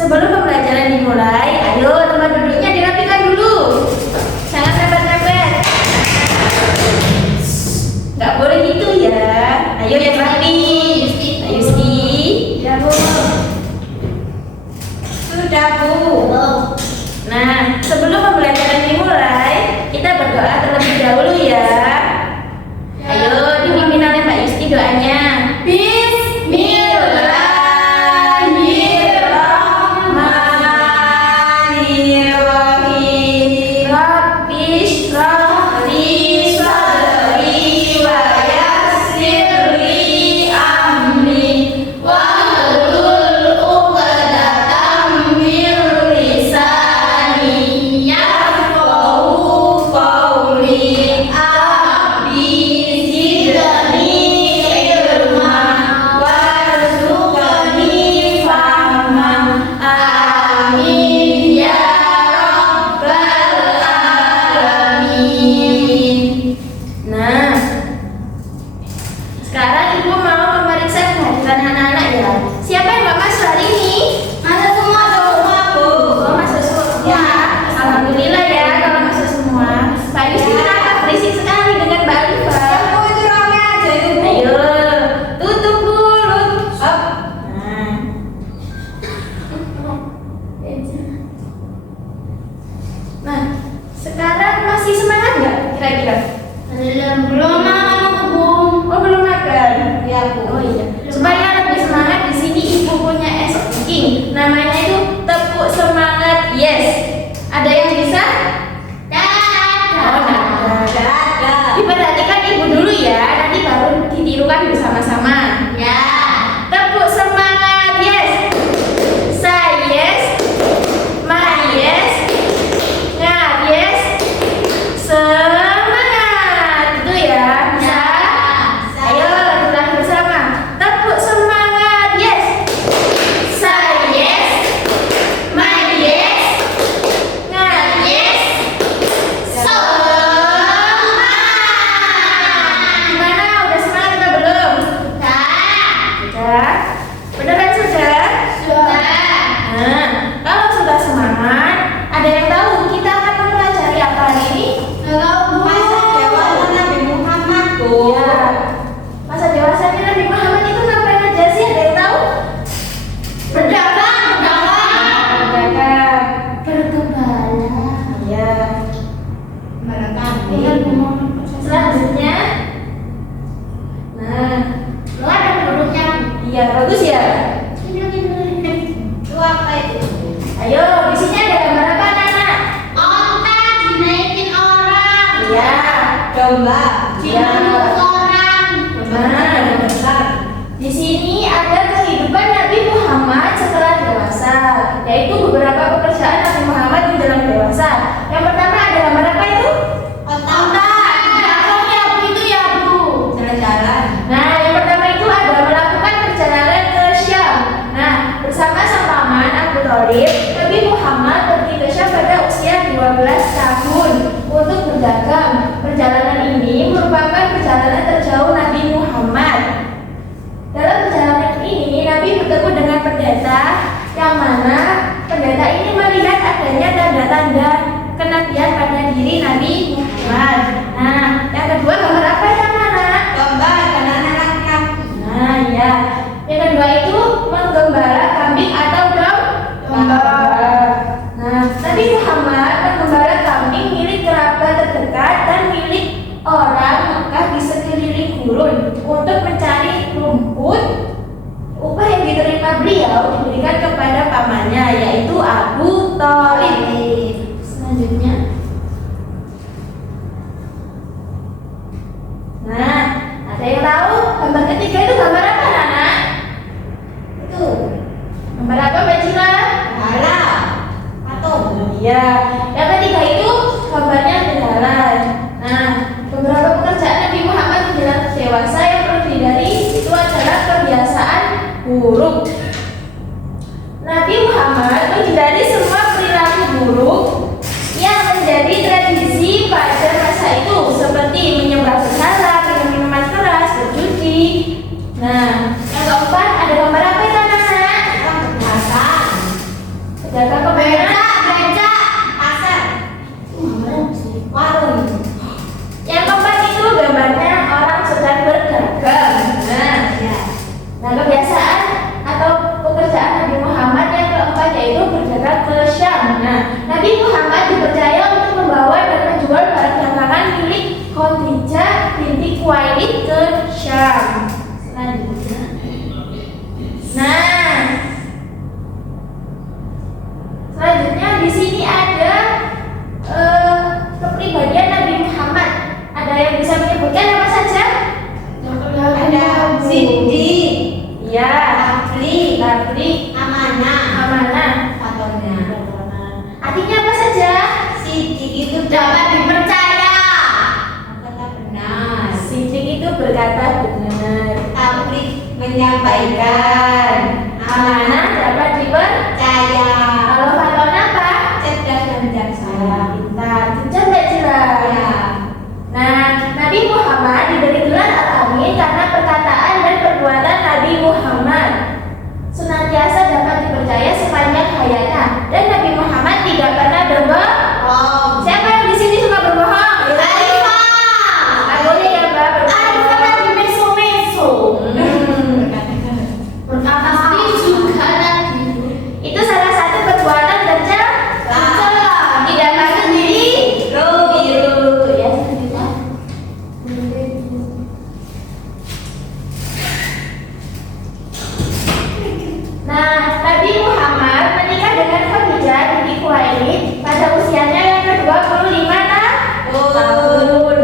Sebelum pembelajaran dimulai, ayo tempat duduknya dirapikan dulu. Jangan nempel-nempel. Nggak boleh gitu ya. Ayo yang rapi. Ayo Yusti. Ya Bu. Sudah Bu. Nah, sebelum pembelajaran dimulai, kita berdoa terlebih dahulu ya. Ayo dipimpin oleh Mbak Yusti doanya. Namanya itu tepuk semangat. Yes. Ada yang bisa? Diperhatikan ibu dulu ya, nanti baru ditirukan bersama-sama. Ya. Tepuk semangat. Yes. Say yes. My yes. Ngat yes. Semangat. Itu ya. Bisa? Ayo ulang bersama. Tepuk semangat. Yes. Say yes. My yes. Ngat yes. Gimana? Udah semangat atau belum? Sudah? Beneran sudah? Nah, kalau sudah semangat, ada yang tahu kita akan mempelajari apa hari ini? Iya. Masa dewasanya Nabi Muhammad itu ngapain aja sih? Ada yang tahu? Berdagang. Iya. Selanjutnya, nah, iya bagus ya. Ayo, di sini ada gambar apa, anak? Iya. Domba. Iya. Benar. Di sini ada kehidupan Nabi Muhammad setelah dewasa, yaitu beberapa pekerjaan Nabi Muhammad menjelang dewasa. Yang pertama ada gambar apa itu? Jalan-jalan. Nah, yang pertama itu ada melakukan perjalanan ke Syam. Nah, bersama sang paman Abu Thalib, Nabi Muhammad pergi ke Syam pada usia 12 tahun untuk berdagang. Perjalanan ini merupakan perjalanan terjauh Nabi Muhammad. Dalam perjalanan ini, Nabi bertemu dengan pendeta, yang mana pendeta ini melihat adanya tanda-tanda kenabian pada diri Nabi Muhammad. Nah, yang kedua gambar apa yang mana? Domba dan anak laki-laki. Nah, ya. Yang kedua itu menggembala kambing atau domba. Nah, Nabi Muhammad menggembala kambing milik kerabat terdekat dan milik orang Mekah di sekeliling gurun untuk mencari rumput. Upah yang diterima beliau diberikan kepada pamannya, yaitu Abu Thalib. Selanjutnya, nah, ada yang tahu gambar ketiga itu gambar apa, Nana? Itu gambar apa, Mbak Cila? Patung. Iya. Yang ketiga itu gambarnya berjalan. Nah, beberapa pekerjaan Nabi Muhammad menjelang dewasa yang perlu dihindari itu adalah kebiasaan buruk. Nabi Muhammad menghindari semua perilaku buruk yang menjadi tradisi pada masa itu, seperti menyembah berhala, minum minuman keras, berjudi. Nah, yang keempat ada gambar apa itu, anak-anak? Jaga kemana? Beca, pasar, warung. Yang keempat itu gambarnya orang sedang berdagang. Ya. Nah, kebiasaan atau pekerjaan Nabi Muhammad yang keempat yaitu berdagang ke Syam. Nah, Nabi Muhammad dipercaya untuk membawa dan menjual barang dagangan milik Khadijah binti Khuwailid ke Syam. Selanjutnya. Nah, selanjutnya di sini ada kepribadian Nabi Muhammad. Ada yang bisa menyebutkan apa saja? Ada Siddiq, Ya, Tabligh, Amanah, Fatonnya. artinya apa saja? Siddiq itu dapat dipercaya, kata benar. Siddiq itu berkata benar. Tabligh menyampaikan, Amanah dapat dipercaya. percaya, Kalau Faton apa? cerdas dan bijaksana. Pintar, cerdas jelas. Ya. Nah, Nabi Muhammad diberi gelar Al-Amin karena perkataan dan perbuatan Nabi Muhammad senantiasa dapat dipercaya sepanjang hayatnya. Dan Nabi Muhammad tidak pernah berbohong. Siapa yang di sini suka berbohong? Nggak boleh ya, Mbak. berbohong. Berkata juga lagi. Itu salah satu perbuatan tercela. Tidak masuk diri. Biru. Ya, selanjutnya. Nah, Nabi Muhammad menikah dengan Khadijah binti Khuwailid pada usianya yang ke-25 tahun.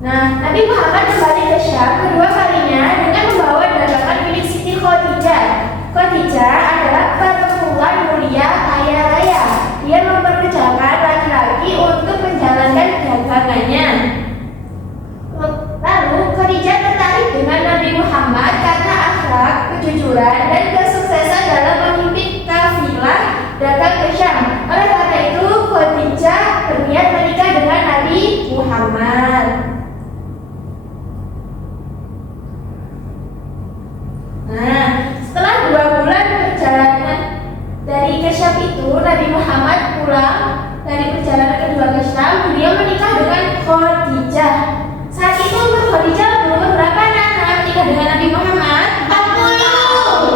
Nah, Nabi Muhammad kembali ke Syam kedua kalinya dengan membawa dagangan milik Siti Khadijah. Khadijah adalah perempuan mulia kaya raya. Dia mempekerjakan laki-laki untuk menjalankan dagangannya. Lalu Khadijah tertarik dengan Nabi Muhammad karena akhlak, kejujuran, dan kesuksesan dalam memimpin kafilah dagang ke Syam. Oleh karena itu, Khadijah berniat menikah dengan Nabi Muhammad. Nah, setelah 2 bulan perjalanan dari ke Syam itu, Nabi Muhammad pulang dari perjalanan kedua ke Syam. Beliau menikah dengan Khadijah. Saat itu umur Khadijah berumur berapa menikah dengan Nabi Muhammad? 40 tahun.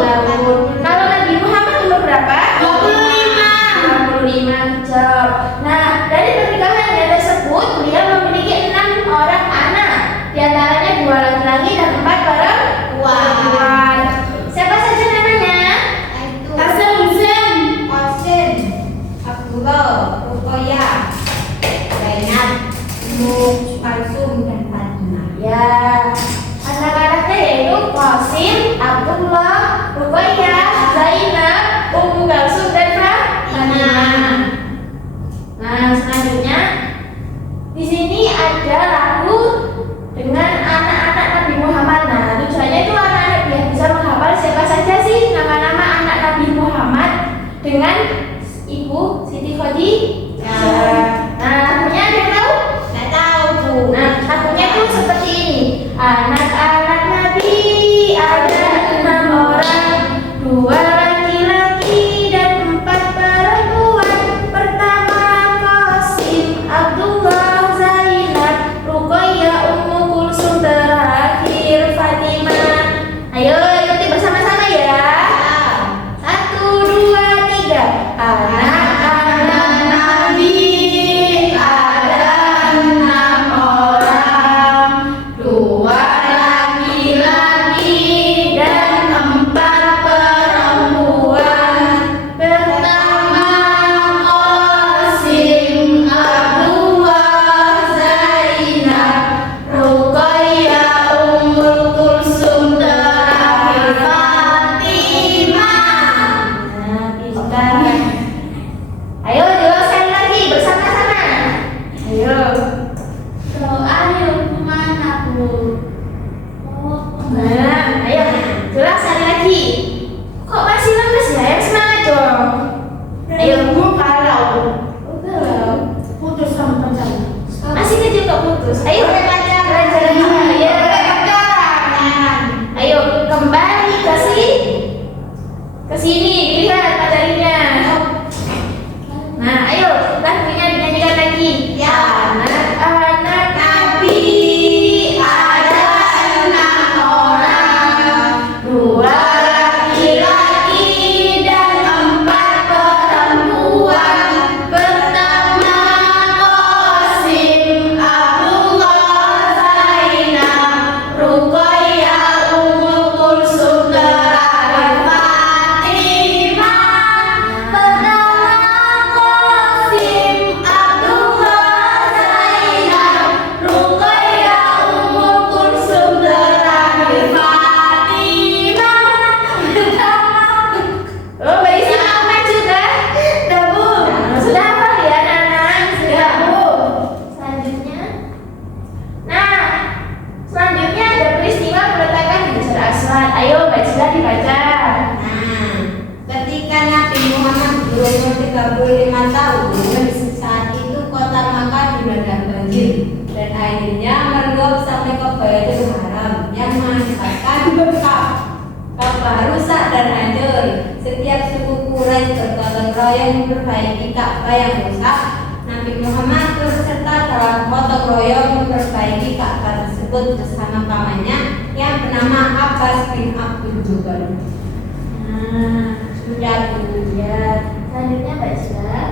Kalau Nabi Muhammad umur berapa? 25. Jawab. Nah, dari pernikahannya tersebut beliau memiliki 6 orang anak. Di antaranya 2 laki-laki dan 4 perempuan. Siapa saja namanya? Qasim, Abdullah, Ruqayyah, Zainab, Kalsum, dan Fatimah. Ya, anak-anaknya yaitu Qasim, Abdullah, Ruqayyah, Zainab, Ummu Kalsum, dan Fatimah. Nah, selanjutnya di sini ada lagu dengan anak-anak Nabi Muhammad. Nah, tujuannya itu anak-anak biar bisa menghafal siapa saja sih nama-nama anak Nabi Muhammad dengan Ibu Siti Khadijah. Nah, lagunya ada yang tahu? Nggak tahu, Bu. Nah, lagunya tuh seperti ini. Anak-anak Nabi ada 6 orang, 2 laki-laki dan 4 perempuan. Pertama Qasim, Abdullah, Zainab, Ruqayyah, Ummu Kulsum, terakhir Fatimah. Ayo ikuti bersama-sama ya. 1, 2, 3. Anak-anak Nabi umur 35 tahun. Saat itu kota Makkah dilanda banjir dan airnya meluap sampai ke Baitul Haram yang mengakibatkan Ka'bah rusak dan hancur. Setiap suku Quraisy bergotong royong memperbaiki Ka'bah yang rusak. Nabi Muhammad berserta dalam gotong royong memperbaiki Ka'bah tersebut bersama pamannya yang bernama Abbas bin Abdul Jabbar. Sudah Bu. Ya, selanjutnya Mbak Cila.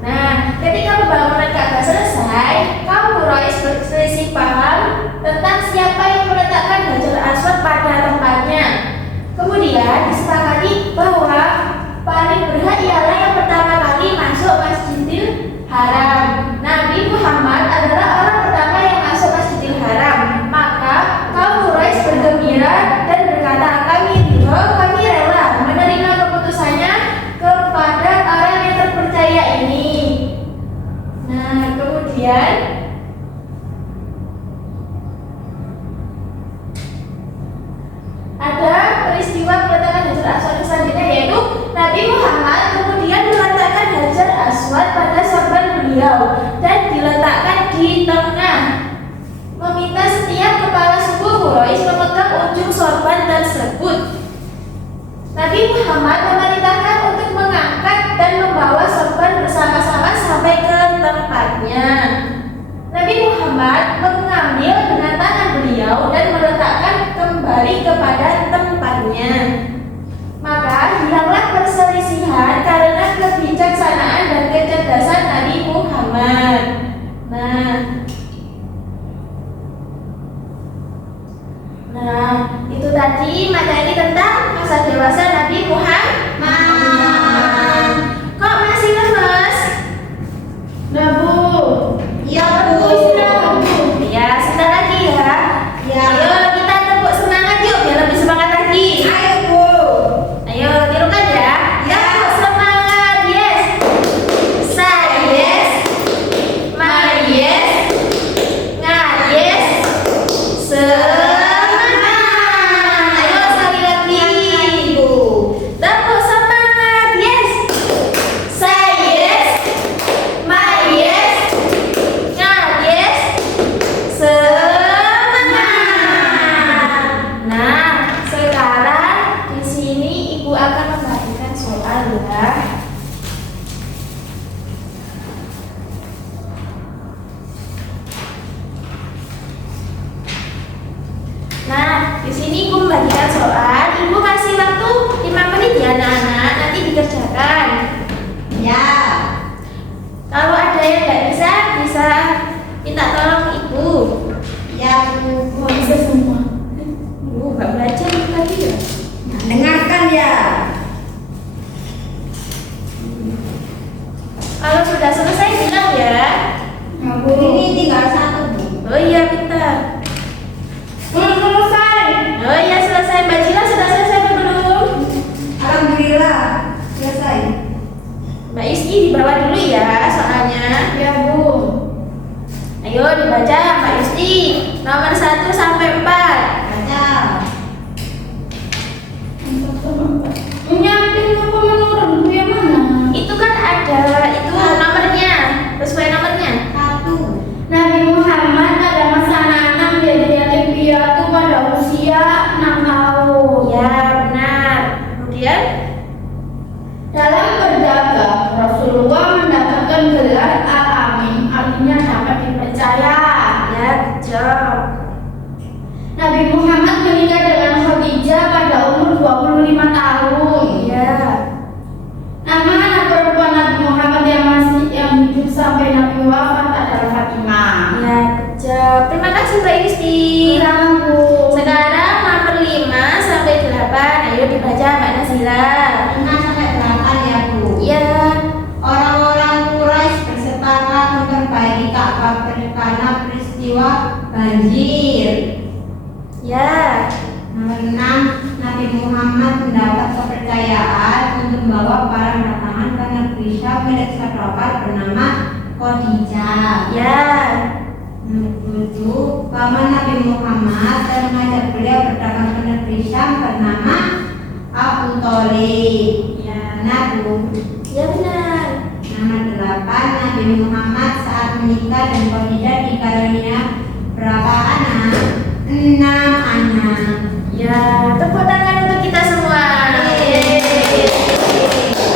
Nah, ketika pembangunan Ka'bah selesai, kaum Quraisy berselisih paham tentang siapa yang meletakkan Hajar Aswad pada tempatnya. Kemudian disepakati bahwa paling berhak ialah yang pertama kali masuk Masjidil Haram. Nabi Muhammad adalah orang pertama yang masuk Masjidil Haram. Maka kaum Quraisy bergembira dan berkata, kami rela menerima keputusannya kepada orang yang terpercaya ini. Nah, kemudian ada peristiwa peletakan Hajar Aswad selanjutnya, yaitu Nabi Muhammad kemudian meletakkan Hajar Aswad pada sorban beliau dan diletakkan di tengah, meminta setiap kepala suku Quraisy memegang ujung sorban tersebut. Nabi Muhammad memerintahkan untuk mengangkat dan membawa sorban bersama-sama sampai ke tempatnya. Nabi Muhammad mengambil dengan tangan beliau dan meletakkan kembali kepada tempatnya. Maka hilanglah perselisihan karena kebijaksanaan dan kecerdasan Nabi Muhammad. Nah, itu tadi materi tentang masa dewasa Nabi Muhammad. Kok masih lemes? Nah, Bu. Ya Bu. Istirahat, Bu. Ya, sebentar lagi ya. Ya. Ayo kita tepuk semangat yuk biar lebih semangat lagi. Ayo Bu. Ayo tirukan ya. Ya. Tepuk semangat. Yes. Say yes. My yes. Yes. Semangat. Ayo sekali lagi. Bu. Tepuk semangat. Yes. Say yes. My yes. Yes. Semangat. Nah, sekarang di sini Ibu akan membagikan soal ya. Nah, di sini Ibu membagikan soal. Ibu kasih waktu 5 menit ya anak-anak, nanti dikerjakan. Ya. Kalau ada yang nggak bisa minta tolong Ibu. Ya Bu. Kok bisa semua? Ibu nggak belajar lagi ya? Dengarkan ya. Kalau sudah selesai bilang ya. Nah, Bu, ini tinggal satu Bu. Oh iya pintar. Selesai. Oh iya selesai. Mbak Cila sudah selesai apa belum? Alhamdulillah selesai. Mbak Iski dibawa dulu ya soalnya. Ya Bu. Ayo dibaca Mbak Iski. Nomor 1 sampai 4. Baca. Menyamping apa menurun Bu yang mana? Itu kan ada itu nomornya. Sesuai nomornya. Satu. Nabi Muhammad pada masa anak-anak menjadi yatim piatu pada usia 6 tahun. Ya benar. Kemudian Dalam berdagang, Rasulullah mendapatkan gelar Al-Amin, artinya dapat dipercaya. ya job. Nabi Muhammad menikah dengan Khadijah pada umur 25 tahun. Ya. Nama anak perempuan Nabi Muhammad yang hidup sampai Nabi wafat adalah Fatimah. Ya job. Terima kasih Mbak Iski. Sama Bu. Sekarang nomor 5 sampai 8. Ayo dibaca Mbak Nazila. 5 sampai 8 ya Bu. Ya. Orang-orang Quraisy bersepakat memperbaiki Ka'bah karena peristiwa banjir. Ya. Nomor 6, Nabi Muhammad mendapat kepercayaan untuk membawa para rakaman ke negeri Syam milik sahabat bernama Khadijah. Ya. Nomor 7, paman Nabi Muhammad dan mengajak beliau berdagang ke negeri Syam bernama Abu Thalib. Ya. Benar, Bu. Ya benar. Nomor 8, Nabi Muhammad saat menikah dan Khadijah dikarunia berapa anak? 6 anak. Ya, tepuk tangan untuk kita semua. Yeay.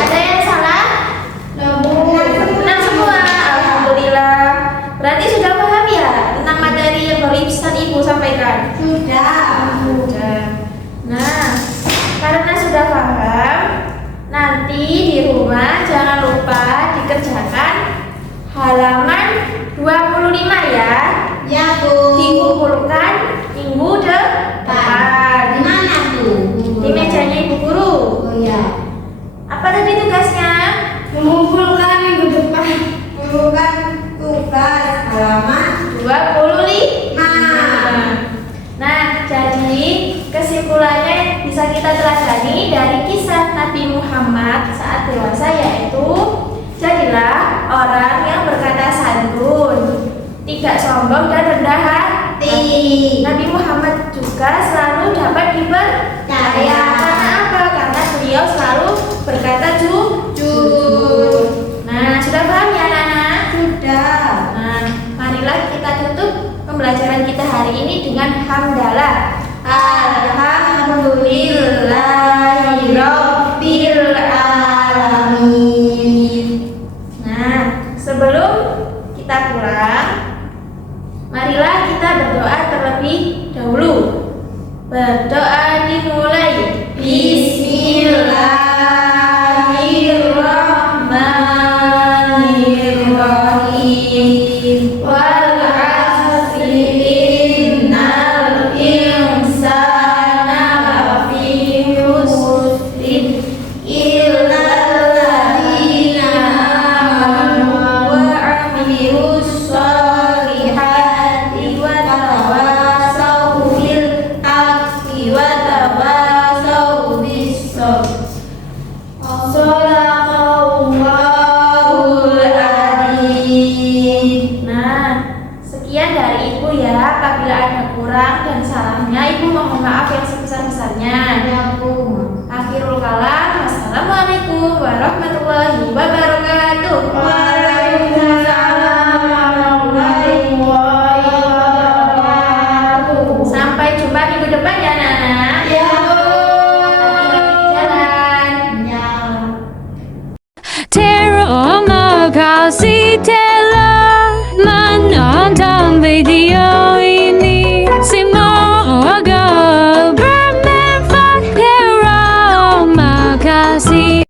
Ada yang salah? Benar semua. Alhamdulillah. Berarti sudah paham ya tentang materi yang baru Ustaz Ibu sampaikan? Sudah. Sudah. Nah, karena sudah paham, nanti di rumah jangan lupa dikerjakan halaman 25 ya. Ya, Bu. Dikumpulkan minggu depan. Di mana, Bu? Di mejanya Ibu Guru. Oh ya. Apa tadi tugasnya? Mengumpulkan minggu depan. Bukan tugas halaman 25. Nah, jadi kesimpulannya bisa kita teladani dari kisah Nabi Muhammad saat dewasa, yaitu jadilah orang yang berkata santun, tidak sombong dan rendah hati. Nabi Muhammad juga selalu dapat dipercaya. Karena apa? Karena beliau selalu berkata jujur. Nah, sudah paham ya anak-anak? Sudah. Nah, marilah kita tutup pembelajaran kita hari ini dengan hamdalah. Alhamdulillahirabbil alamin. Nah, sebelum kita pulang, marilah kita berdoa terlebih dahulu. Berdoa dimulai. Bismillahirrahmanirrahim. Wal 'asri innal insana lafi khusrin illa alladziina aamanu wa 'amilus shalihati wa tawassaw bil haqqi wa tawassaw bis sabr. Shadaqallahul adzim. Nah, sekian dari Ibu ya. Apabila ada kurang dan salahnya, Ibu mohon maaf yang sebesar-besarnya. Akhirul kalam. Wassalamualaikum warahmatullahi wabarakatuh.